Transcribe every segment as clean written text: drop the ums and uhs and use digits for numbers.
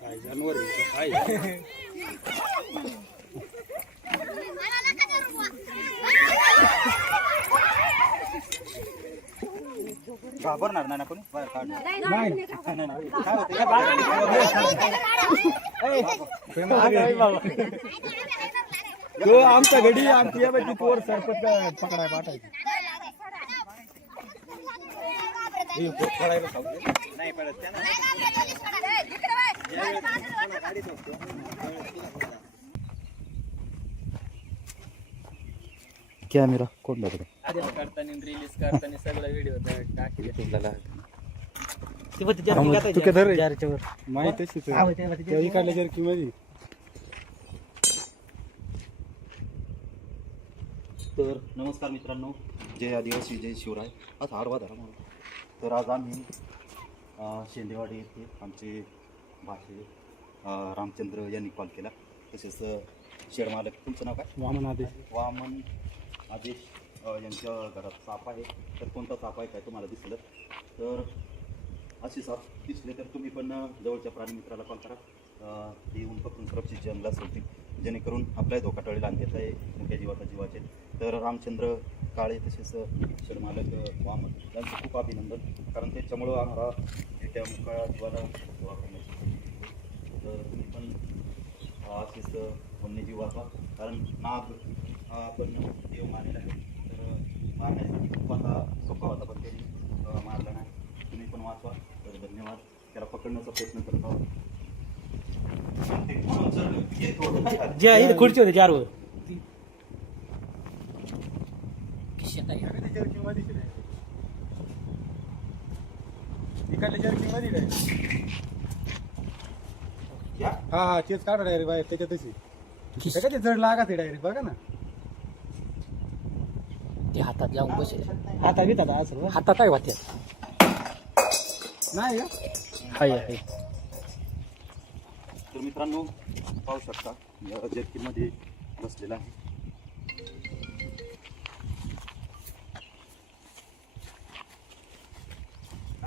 काय जानवर काय घाबरणार नाही ना कोणी बाहेर काढणार तो आमचा गडी आमची या बाई पोर सरपंच पकडाय पाठायची नाही पडत कॅमेरा कोण बघतो करताना रिलीज करताना सगळा व्हिडिओ टाकले माहित इकडल्या जर्की मध्ये. तर नमस्कार मित्रांनो, जय आदिवासी जय शिवराय. आज आडवा धरा मला. तर आज आम्ही शेंदेवाडी येथे आमचे भाषे रामचंद्र यांनी कॉल केला. तसेच शेडमालक, तुमचं नाव काय? वामन आदेश. वामन आदेश यांच्या घरात साप आहे. तर कोणता साप आहे काय तुम्हाला दिसलं तर असे साप दिसले तर तुम्ही पण जवळच्या प्राणीमित्राला कॉल करा. ते येऊन पकडून सुरक्षित जंगलात सोडतील, जेणेकरून आपल्या धोका टळेल आणि त्याचा आहे मोठ्या जीवाचा जीवाचे. तर रामचंद्र काळे तसेच शेडमालक वामन यांचं खूप अभिनंदन, कारण त्याच्यामुळं आम्हाला त्या मुकाळा जीवाला तर तुम्ही पण असेच वन्यजीव वाचवा. कारण नाग आपण देव मानलेला आहे, तर मारण्यासाठी खूप आता सोपा होता, पण त्यांनी मारला नाही. तुम्ही पण वाचवा. तर धन्यवाद. त्याला पकडण्याचा प्रयत्न करत आहोत. खुर्ची होते चारवर इकडल्या जर्की मध्ये काय हा हा तेच काढा डायरेक्ट बाहेर त्याच्यातच ते जड लागा ते डायरेक्ट बघा ना. ते हातात जाऊन बसेल. हातात बितात असं हातात काय वाटते नाही हाय हाय. तर मित्रांनो पाहू शकता जर्कीमध्ये बसलेला आहे.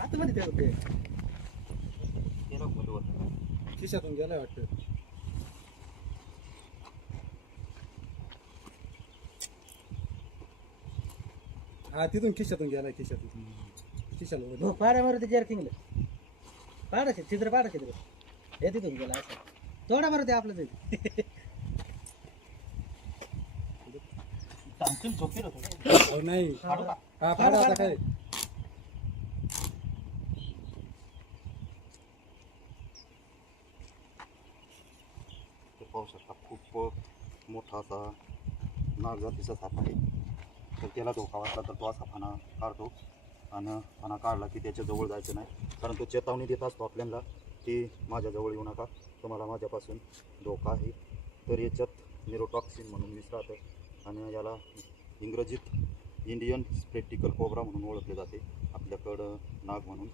आतमध्ये ते खिशातून गेलाय वाटतं. हा तिथून खिशातून गेलाय. खिशाला पाड्यावर ते जर्किंगला पाडायचे चित्र पाडायचे हे तिथून गेला असं थोडा बरं ते आपलं ते नाही. हा फाडा आता काय पाहू शकता खूप मोठा असा नाग जातीचा साप आहे. तर त्याला धोका वाटला तर तो असा फाना काढतो, आणि फाना काढला की त्याच्या जवळ जायचं नाही, कारण तो चेतावणी देत असतो आपल्याला की माझ्याजवळ येऊ नका, तुम्हाला माझ्यापासून धोका आहे. तर याच्यात न्यूरोटॉक्सिन म्हणून विष राहतं, आणि याला इंग्रजीत इंडियन स्पेक्टिकल कोब्रा म्हणून ओळखले जाते, आपल्याकडं नाग म्हणून.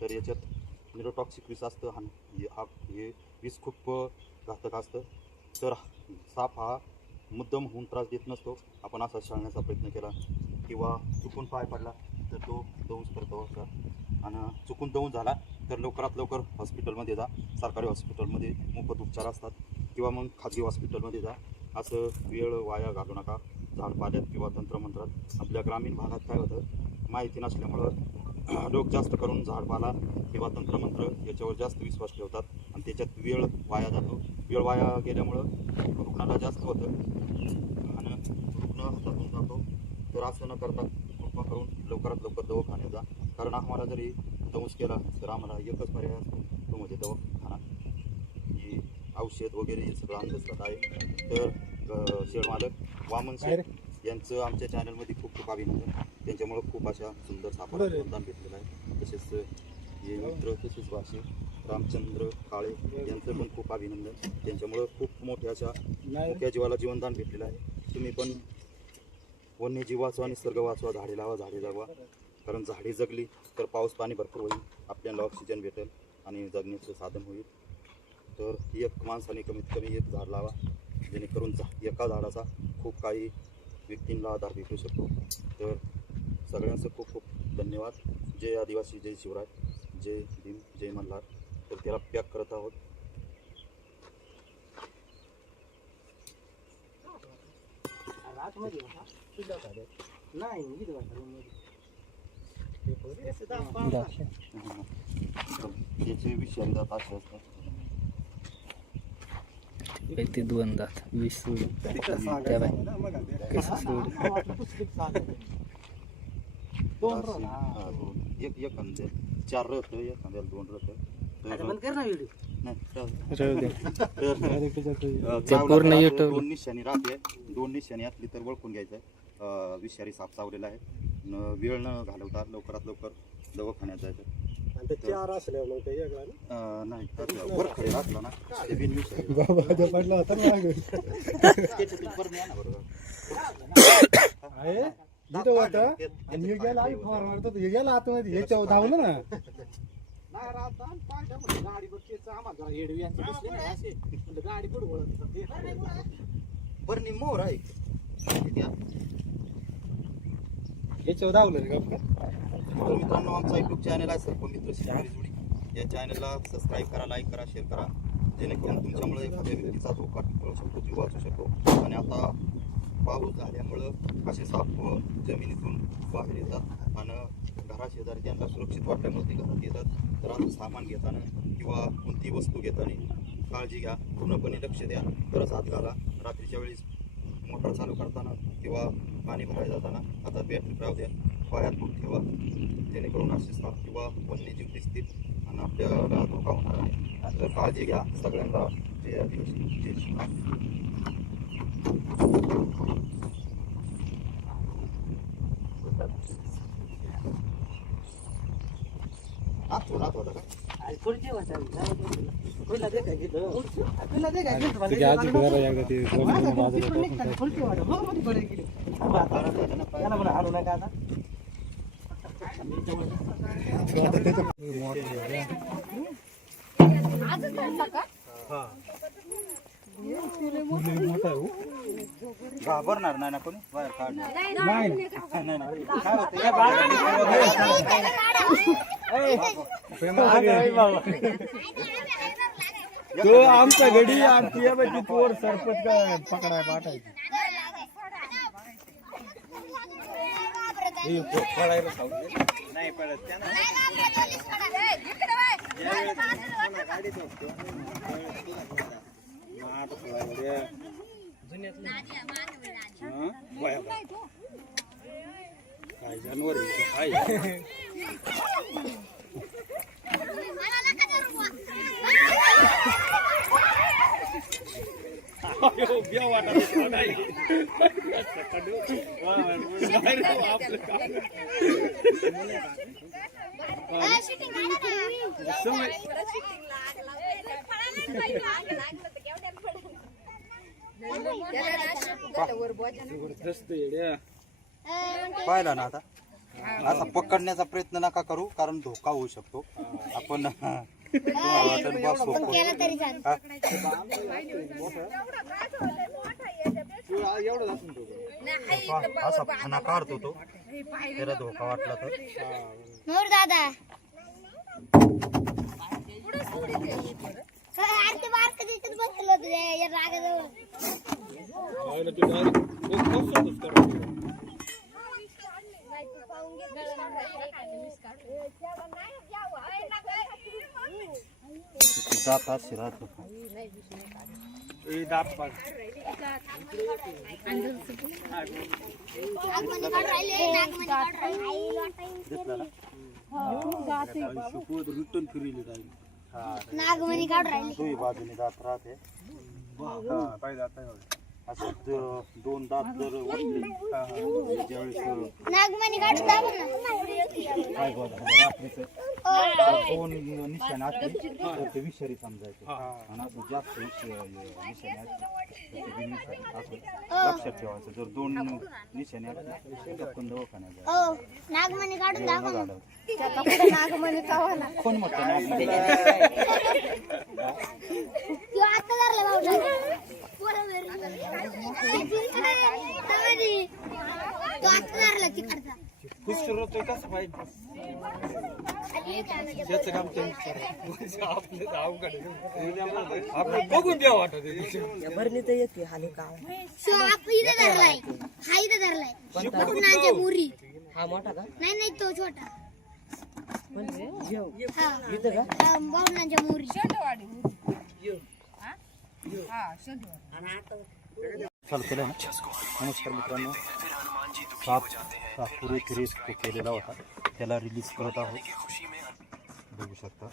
तर याच्यात न्यूरोटॉक्सिक विष असतं, आणि हे विष खूप घातक असतं. तर साप हा मुद्दाम होऊन त्रास देत नसतो. आपण असा शाळण्याचा प्रयत्न केला किंवा चुकून पाय पडला तर तो दंश करतो असं, आणि चुकून दंश झाला तर लवकरात लवकर हॉस्पिटलमध्ये जा. सरकारी हॉस्पिटलमध्ये मोफत उपचार असतात, किंवा मग खाजगी हॉस्पिटलमध्ये जा. असं वेळ वाया घालू नका झाडपाल्यात किंवा तंत्रमंत्रात. आपल्या ग्रामीण भागात काय होतं, माहिती नसल्यामुळं लोक जास्त करून झाडपाला किंवा तंत्रमंत्र याच्यावर जास्त विश्वास ठेवतात, आणि त्याच्यात वेळ वाया जातो. वेळ वाया गेल्यामुळं रुग्णाला जास्त होतं आणि रुग्ण हातातून जातो. तर असं न करता कृपा करून लवकरात लवकर दवाखान्यात जा, कारण आम्हाला जरी दंश केला तर आम्हाला एकच पर्याय असतो, तो म्हणजे दवाखाना. ही औषध वगैरे हे सगळं अंधश्रद्धा आहे. तर शेडमालक वामन शेठ यांचं आमच्या चॅनलमध्ये खूप खूप अभिनंदन. त्यांच्यामुळं खूप अशा सुंदर सापाला योगदान भेटलेलं आहे. तसेच हे मित्र तसेच भाषे रामचंद्र काळे यांचं पण खूप अभिनंदन. त्यांच्यामुळं खूप मोठ्या अशा मोठ्या जीवाला जीवनदान भेटलेलं आहे. तुम्ही पण वन्यजीव वाचवा, निसर्ग वाचवा, झाडे लावा, झाडे जगवा. कारण झाडे जगली तर पाऊस पाणी भरपूर होईल, आपल्याला ऑक्सिजन भेटेल आणि जगण्याचं साधन होईल. तर एक माणसाने कमीत कमी एक झाड लावा, जेणेकरून एका झाडाचा खूप काही व्यक्तींना आधार भेटू शकतो. तर सगळ्यांचं खूप खूप धन्यवाद. जय आदिवासी, जय शिवराय, जय भीम, जय मल्हार. तर त्याला पॅक करत आहोत. नाही इथं वाटतं room मध्ये. याचे विषय दात असे असतात. ते 2 दात 20 सोडून त्या बाई कसं सोडून हा, दोन. एक एखाद्या 4 रथ, एखाद्याला 2 रथ. आता बंद कर ना व्हिडिओ. नाही, राहू दे. ते पूर्ण YouTube. 2 निशाणी राहते. 2 निशाणी असली तर ओळखून घ्यायचं. विषारी साप चावलेला आहे. वेळ न घालवता लवकरात लवकर दवाखान्यात जायचं. आणि ते 4 असल्यावर मग ते वेगळा ना नाही तर वर खडे राखला ना ते बिन विषारी. बाबा तो पडला होता ना मागे. त्याच्यातून परत आणा बरोबर. आहे इथं होतं आणि हे गेला आम्ही फवार मारतो हे गेला आतमध्ये ह्याच्यावर धावलं ना. बरं मोर आहे ह्याच्यावर धावलं रे गप्पा. तर मित्रांनो, आमचा युट्यूब चॅनल आहे सर्पमित्र शिकारी जोडी. या चॅनलला सबस्क्राईब करा, लाईक करा, शेअर करा, जेणेकरून तुमच्यामुळे एखाद्या व्यक्तीचा धोका पळू शकतो, जीव वाचू शकतो. आणि आता पाऊस झाल्यामुळं असे साप जमिनीतून बाहेर येतात आणि घराशेजारी त्यांना सुरक्षित वाटल्यामुळे ते घरात येतात. तर आता सामान घेताना किंवा कोणती वस्तू घेताना काळजी घ्या, पूर्णपणे लक्ष द्या, तरच हात घाला. रात्रीच्या वेळेस मोटर चालू करताना किंवा पाणी भरायला जाताना आता बॅटरी राहू द्या, पायात बूट ठेवा, जेणेकरून असे साप किंवा वन्यजीव दिसतील आणि आपल्याला धोका होणार आहे. तर काळजी घ्या सगळ्यांना. जय आदिवासी, जय शिवराय. थोडा थोडा काय खुर्ची वाटावी. खुर्ला दे काय घेतो. खुर्ला दे काय घेतो. ते घ्या तिकडे जरा एकदा ते खुर्ची वाटा. हो मध्ये बरे गेली. त्याला म्हणा आणू नका आता. घाबरणार नाही ना कोणी बाहेर काढणार. नाही काय होतं या बाळाने तो आमचा गडी आमची आहे बाई तोर सरपंच काय पकडाय पाठायची. नाही पडत त्यानं काय जानवर पाहिला ना आता. असा पकडण्याचा प्रयत्न नका करू, कारण धोका होऊ शकतो. आपण असा फणा काढतो तो, त्याला धोका वाटला तर. मोर दादा आरती बारक दिसत बसलो होतो या रागाजवळ. जात असे राहतो. नागमणी काढ राहिले, नागमणी काढ राहिले. दिसलं ना? नागमणी काढ राहिले. दोन्ही बाजूने दात राहते. असं 2 दात जर वाटले ज्यावेळेस नागमणी काढ दाबून ना. काय बोलतो रात्रीचं 2 निशाणे असले तर ते विषारी समजायचे. आणि असं जास्त निशाणे असले तर ते बिनविषारी. असं लक्षात ठेवायचं. जर 2 निशाणे असले तर आपण दवाखान्यात जायचं. हो नागमणी काढून दाखव ना. नागमणी काढा. कोण म्हटलं नागमणी? तू आता धरला भाऊ. तू आता धरला तिकडचा. भरणीत एक हानी काम शिव आपण इथं धरलाय हा इथं धरलाय पूर्णांच्या मुरी हा मोठा का नाही नाही तो छोटा हा इथं का पूर्णांच्या मुरी चालू केलं ना. नमस्कार मित्रांनो, साप पूर्वी केलेला होता, त्याला रिलीज करत आहोत, बघू शकता.